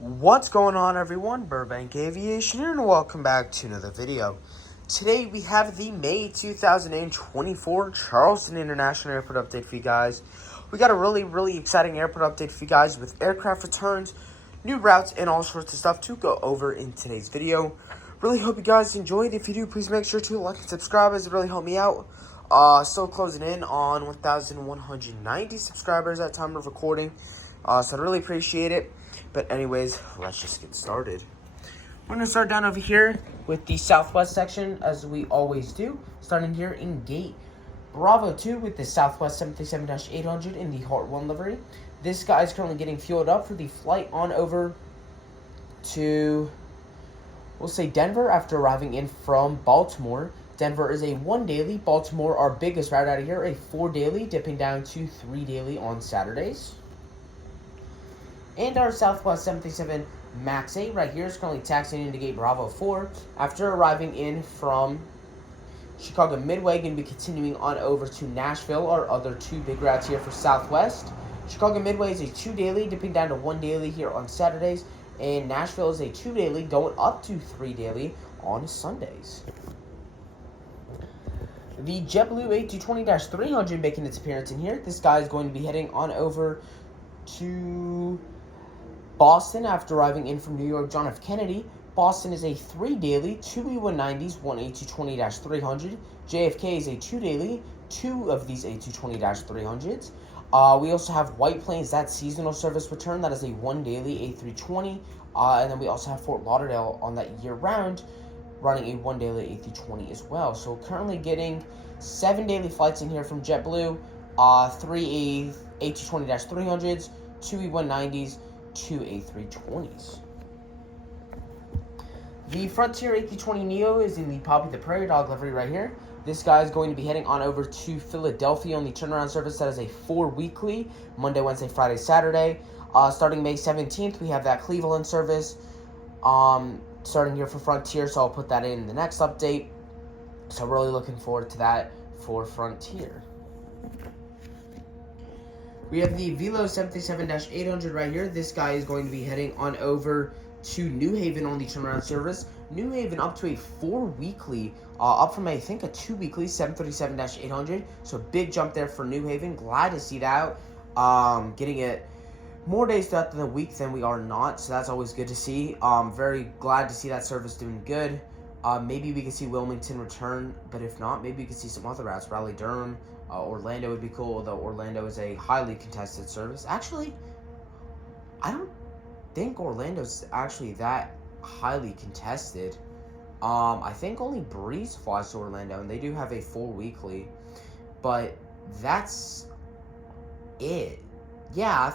What's going on, everyone? Burbank Aviation here, and welcome back to another video. Today we have the May 2024 Charleston International Airport update for you guys. We got a really exciting airport update for you guys with aircraft returns, new routes, and all sorts of stuff to go over in today's video. Really hope you guys enjoyed. If you do, please make sure to like and subscribe, as it really helped me out. Still closing in on 1,190 subscribers at time of recording, so I'd really appreciate it. But anyways, let's just get started. We're going to start down over here with the Southwest section, as we always do. Starting here in Gate Bravo 2 with the Southwest 737-800 in the Heart 1 livery. This guy is currently getting fueled up for the flight on over to, we'll say, Denver after arriving in from Baltimore. Denver is a 1 daily. Baltimore, our biggest route out of here, a 4 daily, dipping down to 3 daily on Saturdays. And our Southwest 737 MAX 8 right here is currently taxiing into Gate Bravo 4 after arriving in from Chicago Midway. Going to be continuing on over to Nashville, our other two big routes here for Southwest. Chicago Midway is a 2 daily, dipping down to 1 daily here on Saturdays. And Nashville is a 2 daily, going up to 3 daily on Sundays. The JetBlue A220-300 making its appearance in here. This guy is going to be heading on over to Boston after arriving in from New York John F. Kennedy. Boston is a 3 daily, 2 E190s, one A220-300. JFK is a 2 daily, 2 of these A220-300s. We also have White Plains, that seasonal service return. That is a 1 daily A320. And then we also have Fort Lauderdale on that year-round, running a 1 daily A320 as well. So currently getting 7 daily flights in here from JetBlue, 3 A220-300s, 2 E190s, 2 A320s. The Frontier A320neo is in the Poppy the Prairie Dog livery right here. This guy is going to be heading on over to Philadelphia on the turnaround service. That is a 4 weekly, Monday, Wednesday, Friday, Saturday. Starting May 17th, we have that Cleveland service. Starting here for Frontier, so I'll put that in the next update. So really looking forward to that for Frontier. We have the Velo 737-800 right here. This guy is going to be heading on over to New Haven on the turnaround service. New Haven up to a 4 weekly, up from, I think, a 2 weekly 737-800. So big jump there for New Haven. Glad to see that. Getting it more days throughout the week than we are not. So that's always good to see. Very glad to see that service doing good. Maybe we can see Wilmington return, but if not, maybe we can see some other routes. Raleigh-Durham. Orlando would be cool, although Orlando is a highly contested service. Actually, I don't think Orlando's actually that highly contested. I think only Breeze flies to Orlando, and they do have a 4 weekly. But that's it. Yeah,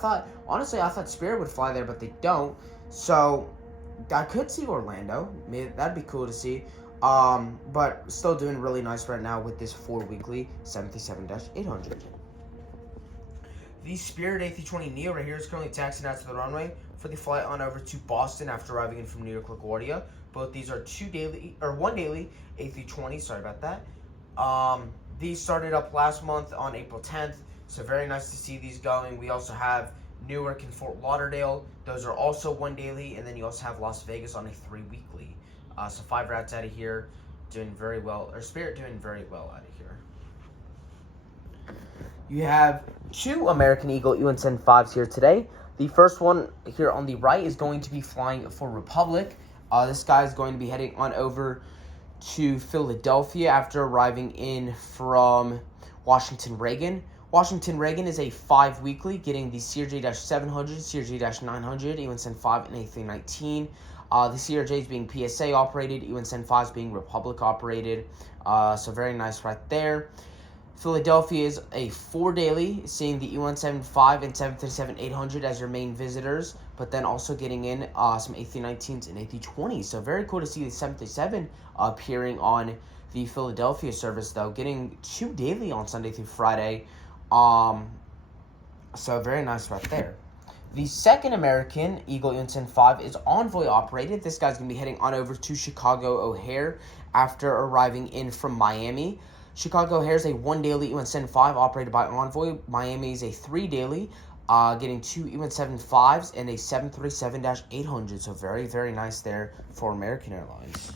honestly, I thought Spirit would fly there, but they don't. So, I could see Orlando. Maybe that'd be cool to see. But still doing really nice right now with this 4 weekly 737-800. The Spirit A320neo right here is currently taxiing out to the runway for the flight on over to Boston after arriving in from New York LaGuardia. Both these are 1 daily A320. Sorry about that. These started up last month on April 10th, so very nice to see these going. We also have Newark and Fort Lauderdale. Those are also 1 daily, and then you also have Las Vegas on a 3 weekly. So 5 routes out of here, doing very well, or Spirit doing very well out of here. You have 2 American Eagle E175s here today. The first one here on the right is going to be flying for Republic. This guy is going to be heading on over to Philadelphia after arriving in from Washington Reagan. Washington Reagan is a 5 weekly, getting the CRJ-700, CRJ-900, E175, and A319. The CRJ is being PSA operated, E175 is being Republic operated, so very nice right there. Philadelphia is a 4 daily, seeing the E175 and 737-800 as your main visitors, but then also getting in some A319s and A320s. So very cool to see the 737 appearing on the Philadelphia service, though, getting 2 daily on Sunday through Friday. So very nice right there. The second American Eagle E175 is Envoy operated. This guy's going to be heading on over to Chicago O'Hare after arriving in from Miami. Chicago O'Hare is a 1 daily E175 operated by Envoy. Miami is a 3 daily. getting 2 E175s and a 737-800. So very, very nice there for American Airlines.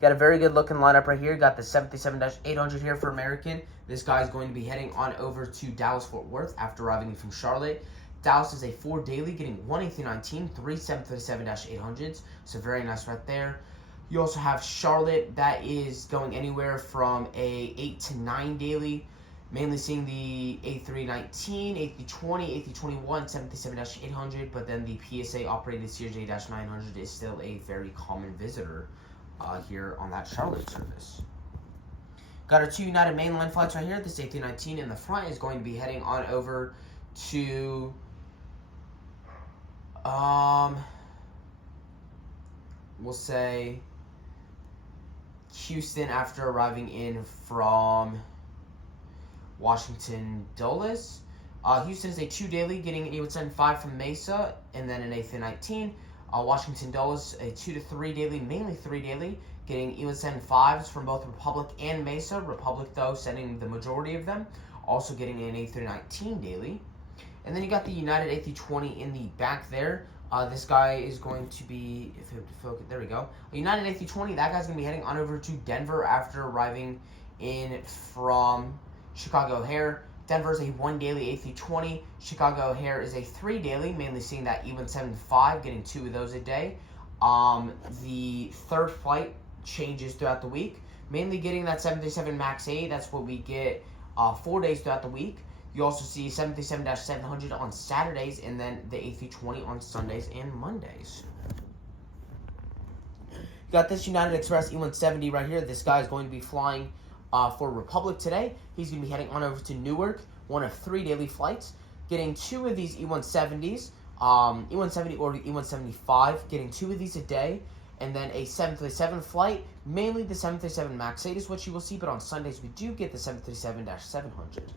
Got a very good looking lineup right here. Got the 737-800 here for American. This guy is going to be heading on over to Dallas-Fort Worth after arriving from Charlotte. Dallas is a 4 daily, getting 1 A319, 3 737-800s. So very nice right there. You also have Charlotte that is going anywhere from a 8 to 9 daily, mainly seeing the A319, A320, A321, 737-800, but then the PSA operated CRJ-900 is still a very common visitor here on that Charlotte service. Got our 2 United mainline flights right here. This A319 in the front is going to be heading on over to we'll say Houston after arriving in from Washington Dulles. Houston is a 2 daily, getting an E175 from Mesa, and then an A319. Washington Dulles, a 2 to 3 daily, mainly 3 daily, getting E175s from both Republic and Mesa. Republic, though, sending the majority of them. Also getting an A319 daily. And then you got the United A320 in the back there. This guy is going to be, if it would focus, there we go. United A320, that guy's going to be heading on over to Denver after arriving in from Chicago O'Hare. Denver is a 1 daily A320. Chicago O'Hare is a 3 daily, mainly seeing that E175, getting 2 of those a day. The third flight changes throughout the week, mainly getting that 737 MAX 8. That's what we get 4 days throughout the week. You also see 737-700 on Saturdays, and then the A320 on Sundays and Mondays. You got this United Express E170 right here. This guy is going to be flying for Republic today. He's going to be heading on over to Newark, one of 3 daily flights, getting 2 of these E170s, E170 or E175, getting 2 of these a day, and then a 737 flight. Mainly the 737 MAX 8 is what you will see, but on Sundays we do get the 737-700.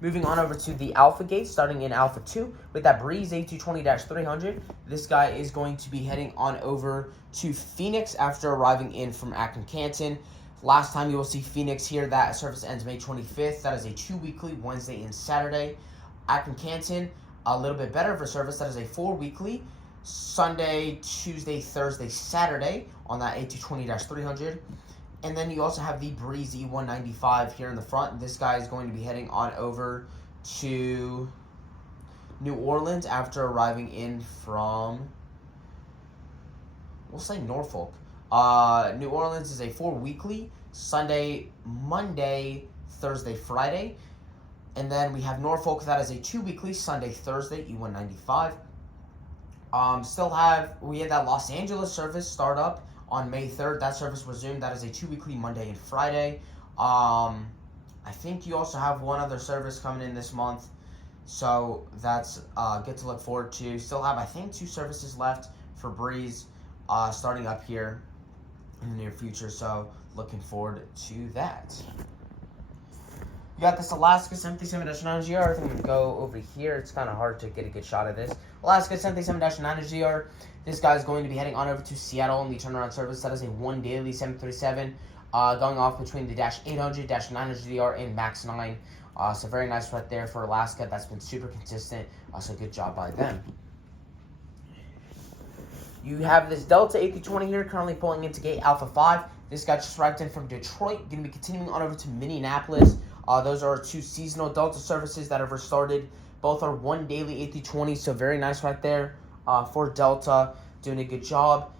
Moving on over to the Alpha Gate, starting in Alpha 2 with that Breeze A220-300. This guy is going to be heading on over to Phoenix after arriving in from Akron Canton. Last time you will see Phoenix here, that service ends May 25th. That is a 2 weekly, Wednesday and Saturday. Akron Canton, a little bit better for service. That is a 4 weekly, Sunday, Tuesday, Thursday, Saturday on that A220-300. And then you also have the Breeze E195 here in the front. This guy is going to be heading on over to New Orleans after arriving in from, we'll say Norfolk. New Orleans is a 4 weekly, Sunday, Monday, Thursday, Friday. And then we have Norfolk, that is a 2 weekly, Sunday, Thursday, E195. We had that Los Angeles service start up on May 3rd. That service resumed. That is a 2 weekly, Monday and Friday. I think you also have one other service coming in this month, so that's good to look forward to. Still have, I think, 2 services left for Breeze starting up here in the near future, so looking forward to that. You got this Alaska 737-9GR. I think I'm going to go over here. It's kind of hard to get a good shot of this. Alaska 737-9GR. This guy is going to be heading on over to Seattle in the turnaround service. That is a 1 daily 737 going off between the -800, -900DR, and MAX 9. So very nice right there for Alaska. That's been super consistent. So good job by them. You have this Delta A320 here currently pulling into gate Alpha 5. This guy just arrived in from Detroit. Going to be continuing on over to Minneapolis. Those are 2 seasonal Delta services that have restarted. Both are 1 daily A320, so very nice right there for Delta. Doing a good job.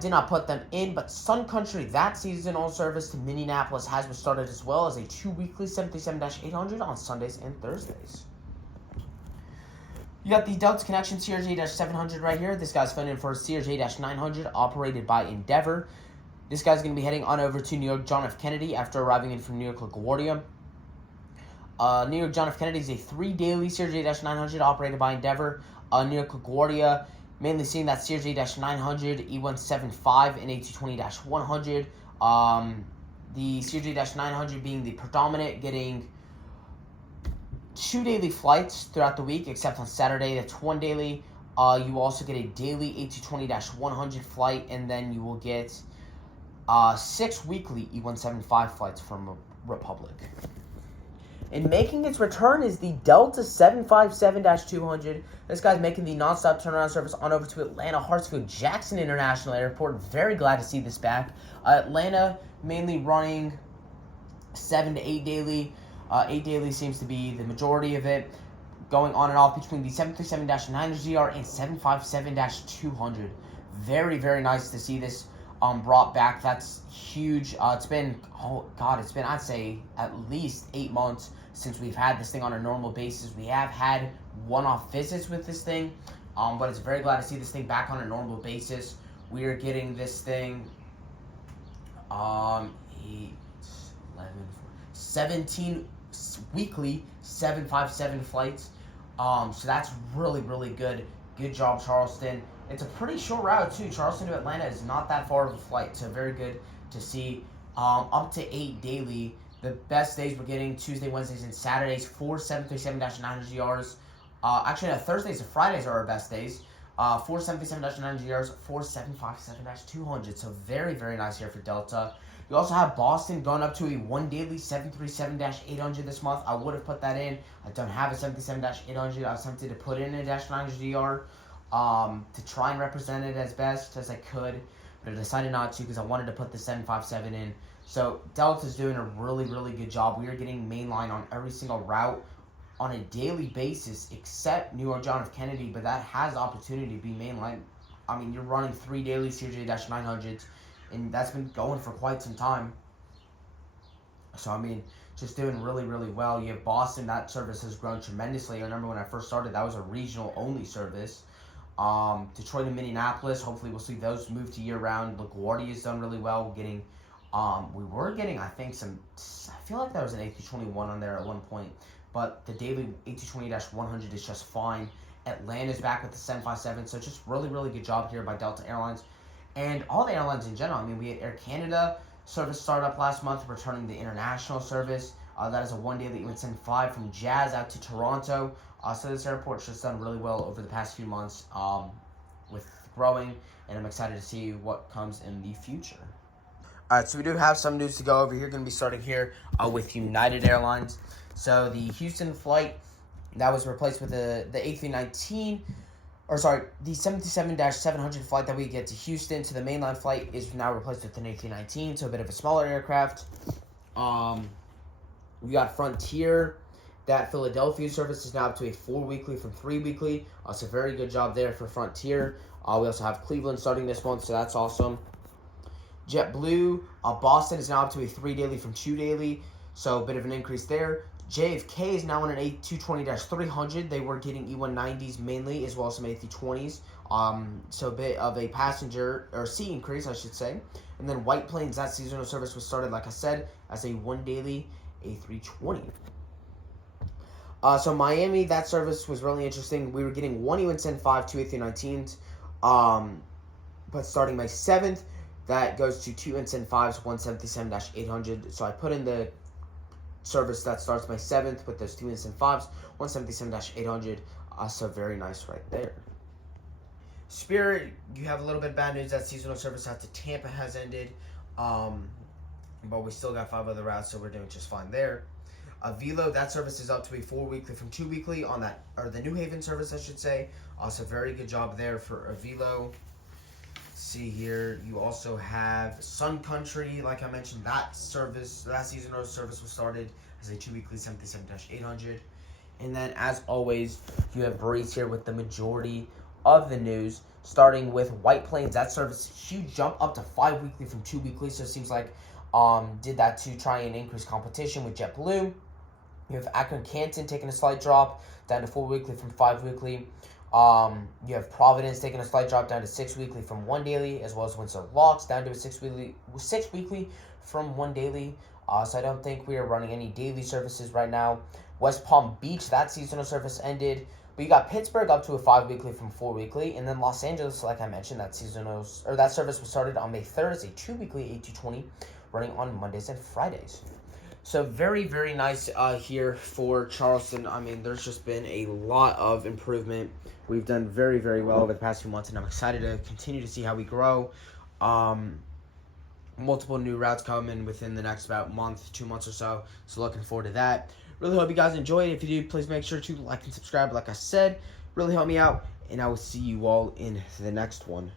Did not put them in, but Sun Country, that seasonal service to Minneapolis has restarted as well as a 2 weekly 737-800 on Sundays and Thursdays. You got the Delta Connection CRJ-700 right here. This guy's filling in for CRJ-900 operated by Endeavor. This guy's going to be heading on over to New York John F. Kennedy after arriving in from New York LaGuardia. New York John F. Kennedy is a 3 daily CRJ-900 operated by Endeavor. New York LaGuardia, mainly seeing that CRJ-900, E175, and A220-100. The CRJ-900 being the predominant, getting 2 daily flights throughout the week, except on Saturday, that's 1 daily. You also get a daily A220-100 flight, and then you will get 6 weekly E175 flights from Republic. And making its return is the Delta 757-200. This guy's making the nonstop turnaround service on over to Atlanta Hartsfield Jackson International Airport. Very glad to see this back. Atlanta mainly running 7 to 8 daily. 8 daily seems to be the majority of it. Going on and off between the 737-900ZR and 757-200. Very, very nice to see this brought back. That's huge. It's been, I'd say, at least 8 months since we've had this thing on a normal basis. We have had one-off visits with this thing, but it's very glad to see this thing back on a normal basis. We are getting this thing 8, 11, 17 weekly 757 flights. So that's really, really good. Good job, Charleston. It's a pretty short route, too. Charleston to Atlanta is not that far of a flight, so very good to see. Up to 8 daily. The best days we're getting Tuesday, Wednesdays, and Saturdays. 4 737-900ZRs. Actually, no, Thursdays and Fridays are our best days. 4 737-900ZRs, 4 757-200. So very, very nice here for Delta. You also have Boston going up to a 1 daily 737-800 this month. I would have put that in. I don't have a 737-800. I was tempted to put in a -900ZR to try and represent it as best as I could, but I decided not to because I wanted to put the 757 in. So Delta's doing a really, really good job. We are getting mainline on every single route on a daily basis except New York John F. Kennedy, but that has the opportunity to be mainline. I mean, you're running 3 daily CJ-900s, and that's been going for quite some time. So, I mean, just doing really, really well. You have Boston. That service has grown tremendously. I remember when I first started, that was a regional-only service. Detroit and Minneapolis, hopefully we'll see those move to year-round. LaGuardia's done really well. We were getting, I think, I feel like there was an A321 on there at one point, but the daily A320-100 is just fine. Atlanta's back with the 757, so just really, really good job here by Delta Airlines. And all the airlines in general. I mean, we had Air Canada service started up last month, returning the international service. That is a 1 daily UNSN 5 from Jazz out to Toronto. So this airport's just done really well over the past few months with growing, and I'm excited to see what comes in the future. All right, so we do have some news to go over here. Going to be starting here with United Airlines. So the Houston flight, that was replaced with the A319, the 737-700 flight that we get to Houston to the mainline flight is now replaced with an A319, so a bit of a smaller aircraft. We got Frontier. That Philadelphia service is now up to a 4 weekly from 3 weekly. So very good job there for Frontier. We also have Cleveland starting this month, so that's awesome. JetBlue, Boston is now up to a 3 daily from 2 daily, so a bit of an increase there. JFK is now on an A220-300. They were getting E190s mainly, as well as some A320s. So a bit of a passenger, or seat increase, I should say. And then White Plains, that seasonal service was started, like I said, as a 1 daily A320. So Miami, that service was really interesting. We were getting 1 UNSN 5, 2 A319s. But starting May 7th, that goes to 2 UNSN 5s, 177-800. So I put in the service that starts May 7th with those 2 UNSN 5s, 177-800. So very nice right there. Spirit, you have a little bit of bad news. That seasonal service out to Tampa has ended. But we still got 5 other routes, so we're doing just fine there. Velo, that service is up to a 4 weekly from 2 weekly on that, or the New Haven service, I should say. So very good job there for Velo. See here, you also have Sun Country, like I mentioned, that service, that seasonal service was started as a 2 weekly 77-800. And then, as always, you have Breeze here with the majority of the news, starting with White Plains. That service, huge jump up to 5 weekly from 2 weekly, so it seems like did that to try and increase competition with JetBlue. You have Akron-Canton taking a slight drop down to 4 weekly from 5 weekly. You have Providence taking a slight drop down to 6 weekly from 1 daily, as well as Windsor Locks down to a 6 weekly from 1 daily. So I don't think we are running any daily services right now. West Palm Beach, that seasonal service ended. But you got Pittsburgh up to a 5 weekly from 4 weekly, and then Los Angeles, like I mentioned, that service was started on May 3rd as a 2 weekly A220, running on Mondays and Fridays. So very, very nice here for Charleston. I mean, there's just been a lot of improvement. We've done very, very well over the past few months, and I'm excited to continue to see how we grow. Multiple new routes coming within the next about month, 2 months or so. So looking forward to that. Really hope you guys enjoyed. If you do, please make sure to like and subscribe. Like I said, really help me out, and I will see you all in the next one.